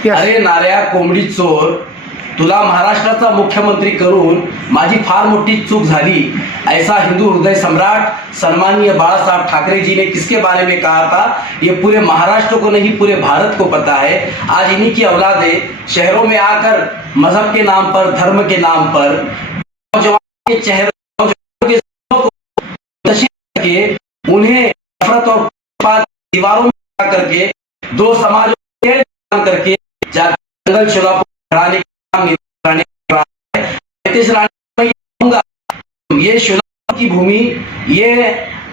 अरे नाऱ्या कोंबडी चोर, तुला महाराष्ट्राचा मुख्यमंत्री करून माझी फार मोठी चूक झाली, ऐसा हिंदू हृदय सम्राट सन्माननीय बाळासाहब ठाकरे जी ने किसके बारे में कहा था? ये पूरे महाराष्ट्र को नहीं पूरे भारत को पता है। आज इन्हीं की औलादें शहरों में आकर मजहब के नाम पर, धर्म के नाम पर नौजवान के चेहरे के उन्हें नफरत और दीवारों में करके दो समाजों करके जंगल शोलापुर ये शोलापुर की भूमि, ये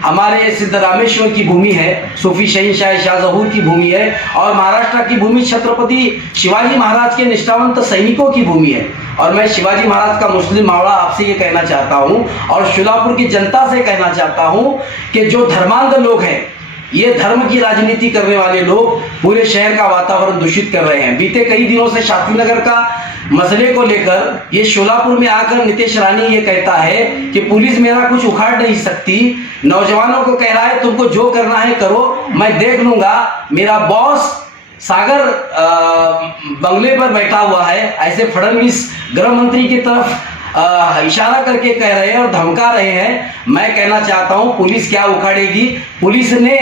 हमारे सिद्धरामेश्वर की भूमि है, सूफी शहीनशाह शाहजहूर की भूमि है, और महाराष्ट्र की भूमि छत्रपति शिवाजी महाराज के निष्ठावंत सैनिकों की भूमि है। और मैं शिवाजी महाराज का मुस्लिम मावड़ा आपसे ये कहना चाहता हूँ और शोलापुर की जनता से कहना चाहता हूँ कि जो धर्मांध लोग हैं, ये धर्म की राजनीति करने वाले लोग पूरे शहर का वातावरण दूषित कर रहे हैं। बीते कई दिनों से शास्त्री नगर का मसले को लेकर ये शोलापुर में आकर नितेश राणे ये कहता है कि पुलिस मेरा कुछ उखाड़ नहीं सकती, नौजवानों को कह रहा है तुमको जो करना है करो, मैं देख लूंगा। मेरा बॉस सागर बंगले पर बैठा हुआ है, ऐसे फडणवीस गृह मंत्री की तरफ इशारा करके कह रहे हैं और धमका रहे हैं। मैं कहना चाहता हूं पुलिस क्या उखाड़ेगी? पुलिस ने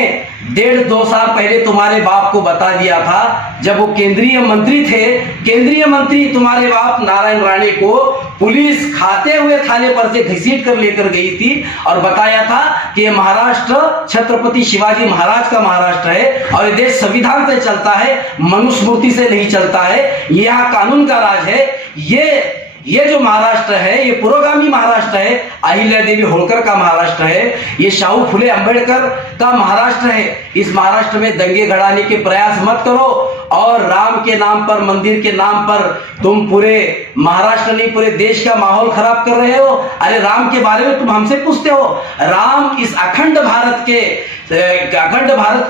1.5-2 साल पहले तुम्हारे बाप को बता दिया था, जब वो केंद्रीय मंत्री थे, केंद्रीय मंत्री तुम्हारे बाप नारायण राणे को पुलिस खाते हुए थाने पर से घसीट कर लेकर गई थी और बताया था कि ये महाराष्ट्र छत्रपति शिवाजी महाराज का महाराष्ट्र है और ये देश संविधान से चलता है, मनुस्मृति से नहीं चलता है, यहाँ कानून का राज है। ये जो महाराष्ट्र है ये पुरोगामी महाराष्ट्र है, अहिल्या देवी होळकर का महाराष्ट्र है, ये शाहू फुले अंबेडकर का महाराष्ट्र है। इस महाराष्ट्र में दंगे गड़ाने के प्रयास मत करो और राम के नाम पर, मंदिर के नाम पर तुम पूरे महाराष्ट्र नहीं पूरे देश का माहौल खराब कर रहे हो। अरे राम के बारे में तुम हमसे पूछते हो? राम इस अखंड भारत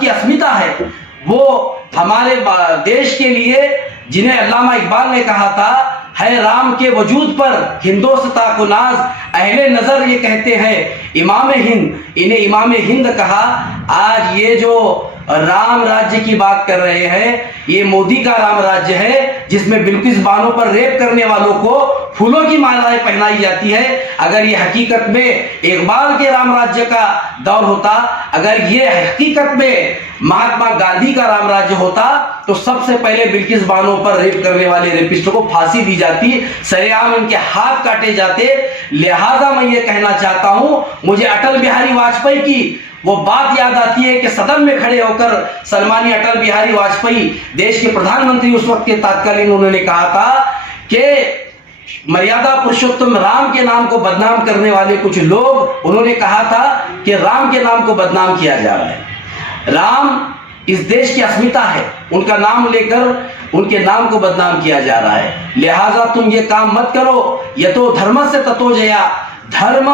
की अस्मिता है, वो हमारे देश के लिए, जिन्हें अल्लामा इकबाल ने कहा था है राम के वजूद पर हिंदोस्ता को नाज, अहले नजर ये कहते हैं इमाम हिंद, इन्हें इमाम हिंद कहा। आज ये जो राम राज्य की बात कर रहे हैं, ये मोदी का राम राज्य है जिसमें बिल्किस बानो पर रेप करने वालों को फूलों की मालाएं पहनाई जाती है। अगर ये हकीकत में इकबाल के राम राज्य का दौर होता, अगर ये हकीकत में महात्मा गांधी का राम राज्य होता, तो सबसे पहले बिल्किस बानो पर रेप करने वाले रेपिस्टों को फांसी दी जाती, सरेआम इनके हाथ काटे जाते। लिहाजा मैं ये कहना चाहता हूं, मुझे अटल बिहारी वाजपेयी की वो बात याद आती है कि सदन में खड़े होकर सम्मानीय अटल बिहारी वाजपेयी देश के प्रधानमंत्री उस वक्त के तत्कालीन, उन्होंने कहा था कि मर्यादा पुरुषोत्तम राम के नाम को बदनाम करने वाले कुछ लोग, उन्होंने कहा था कि राम के नाम को बदनाम किया जा रहा है। राम इस देश की अस्मिता है, उनका नाम लेकर उनके नाम को बदनाम किया जा रहा है। लिहाजा तुम ये काम मत करो। ये तो धर्म से ततो जया, धर्म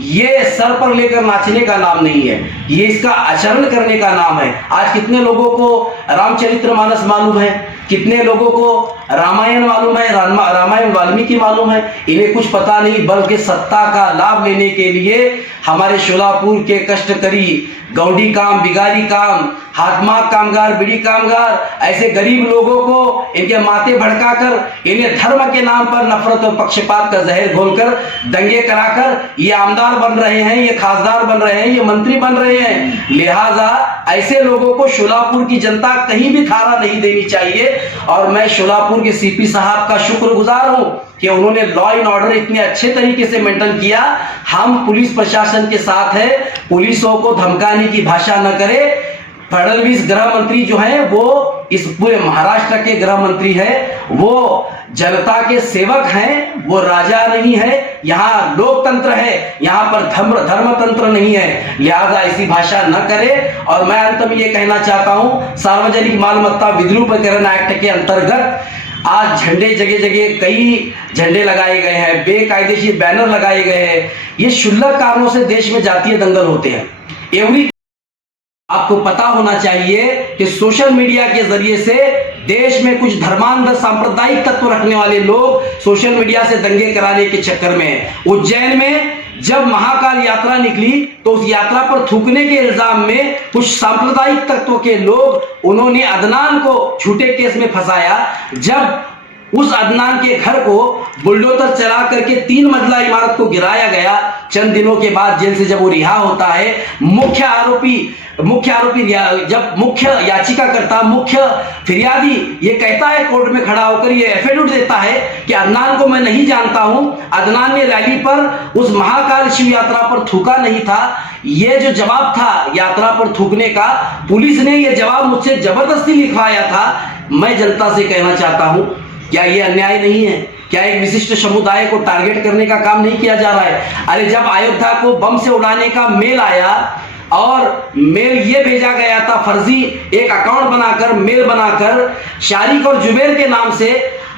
ये सर पर लेकर नाचने का नाम नहीं है, ये इसका आचरण करने का नाम है। आज कितने लोगों को रामचरितमानस मालूम है, कितने लोगों को रामायण मालूम है, रामायण वाल्मीकि मालूम है, इन्हें कुछ पता नहीं, बल्कि सत्ता का लाभ लेने के लिए हमारे शोलापुर के कष्टकरी, गौंडी काम, बिगारी काम, हाथमाग कामगार, बीड़ी कामगार, ऐसे गरीब लोगों को इनके माथे भड़काकर, इन्हें धर्म के नाम पर नफरत और पक्षपात का जहर घोलकर, दंगे कराकर ये आमदार बन रहे हैं, ये खासदार बन रहे हैं, ये मंत्री बन रहे हैं। लिहाजा ऐसे लोगों को शोलापुर की जनता कहीं भी थारा नहीं देनी चाहिए। और मैं शोलापुर के सीपी साहब का शुक्रगुजार हूं कि उन्होंने लॉ एंड ऑर्डर इतने अच्छे तरीके से मेंटेन किया। हम पुलिस प्रशासन के साथ है, पुलिसों को धमकाने की भाषा न करे। फडणवीस गृह मंत्री जो हैं वो इस पूरे महाराष्ट्र के गृह मंत्री हैं, वो जनता के सेवक हैं, वो राजा नहीं है। यहाँ लोकतंत्र है, यहाँ पर धर्मतंत्र नहीं है। लिहाजा ऐसी भाषा न करे। और मैं अंत में ये कहना चाहता हूं, सार्वजनिक मालमत्ता विद्रुपीकरण एक्ट के अंतर्गत आज झंडे जगह जगह कई झंडे लगाए गए हैं, बेकायदेशीर बैनर लगाए गए हैं। ये क्षुल्लक कारणों से देश में जातीय दंगल होते हैं। एवरी आपको पता होना चाहिए कि सोशल मीडिया के जरिए से देश में कुछ धर्मांध सांप्रदायिक तत्व रखने वाले लोग सोशल मीडिया से दंगे कराने के चक्कर में उज्जैन में जब महाकाल यात्रा निकली तो उस यात्रा पर थूकने के इल्जाम में कुछ सांप्रदायिक तत्वों के लोग उन्होंने अदनान को झूठे केस में फंसाया। जब उस अदनान के घर को बुलडोजर चला करके 3 मंजिला इमारत को गिराया गया, चंद दिनों के बाद जेल से जब वो रिहा होता है, मुख्य आरोपी जब मुख्य याचिकाकर्ता, मुख्य फिरियादी ये कहता है कोर्ट में खड़ा होकर, ये एफिडेविट देता है कि अदनान को मैं नहीं जानता हूं, अदनान ने रैली पर उस महाकाल शिव यात्रा पर थूका नहीं था। ये जो जवाब था यात्रा पर थूकने का, पुलिस ने ये जवाब मुझसे जबरदस्ती लिखवाया था। मैं जनता से कहना चाहता हूं, क्या ये अन्याय नहीं है? क्या एक विशिष्ट समुदाय को टारगेट करने का काम नहीं किया जा रहा है? अरे जब अयोध्या को बम से उड़ाने का मेल आया और मेल ये भेजा गया था, फर्जी एक अकाउंट बनाकर, मेल बनाकर, शारिक और जुबैर के नाम से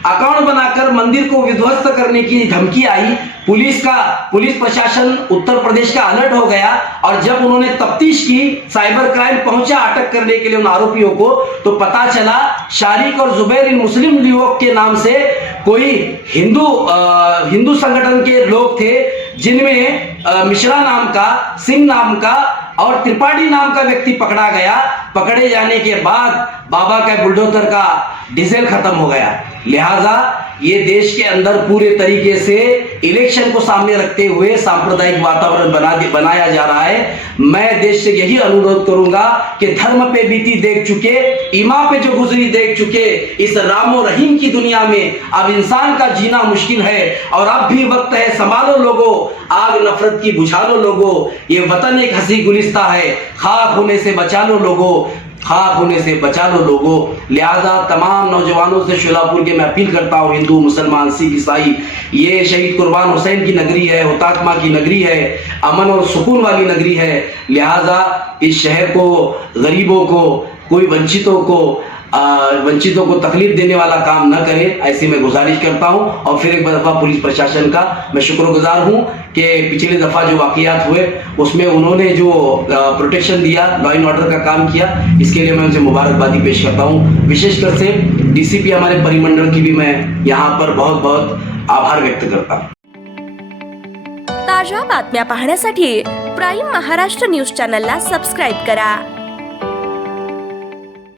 अकाउंट बनाकर मंदिर को विध्वस्त करने की धमकी आई। पुलिस प्रशासन उत्तर प्रदेश का अलर्ट हो गया और जब उन्होंने तफ्तीश की, साइबर क्राइम पहुंचा अटक करने के लिए उन आरोपियों को, तो पता चला शारिक और जुबैर इन मुस्लिम युवक के नाम से कोई हिंदू संगठन के लोग थे, जिनमें मिश्रा नाम का, सिंह नाम का और त्रिपाठी नाम का व्यक्ति पकड़ा गया। पकड़े जाने के बाद बाबा का बुलडोजर का डीजल खत्म हो गया। लिहाजा ये देश के अंदर पूरे तरीके से इलेक्शन को सामने रखते हुए सांप्रदायिक वातावरण बनाया जा रहा है। मैं देश से यही अनुरोध करूंगा कि धर्म पे बीती देख चुके, ईमा पे जो गुजरी देख चुके, इस रामो रहीम की दुनिया में अब इंसान का जीना मुश्किल है और अब भी वक्त है, संभालो लोगों, आग नफरत की बुझा लो लोगों, ये वतन एक हंसी गुलिस्ता है, खाक होने से बचा लो लोगों, खाक होने से बचा लो लोगों। लिहाजा तमाम नौजवानों से शोलापुर के मैं अपील करता हूँ, हिंदू, मुसलमान, सिख, ईसाई, ये शहीद कुर्बान हुसैन की नगरी है, हुतात्मा की नगरी है, अमन और सुकून वाली नगरी है। लिहाजा इस शहर को, गरीबों को, कोई वंचितों को तकलीफ देने वाला काम न करे, ऐसी मैं गुजारिश करता हूं। और फिर एक दफा पुलिस प्रशासन का मैं शुक्रगुजार हूं कि पिछली दफा जो वाकयात हुए उसमें उन्होंने जो प्रोटेक्शन दिया, लॉ एंड ऑर्डर का काम किया, इसके लिए मैं उनसे मुबारकबादी पेश करता हूं। विशेषकर से डीसीपी हमारे परिमंडल की भी मैं यहाँ पर बहुत बहुत आभार व्यक्त करता हूं। ताज्या बातम्या पाहण्यासाठी प्राईम महाराष्ट्र न्यूज चॅनलला सबस्क्राईब करा।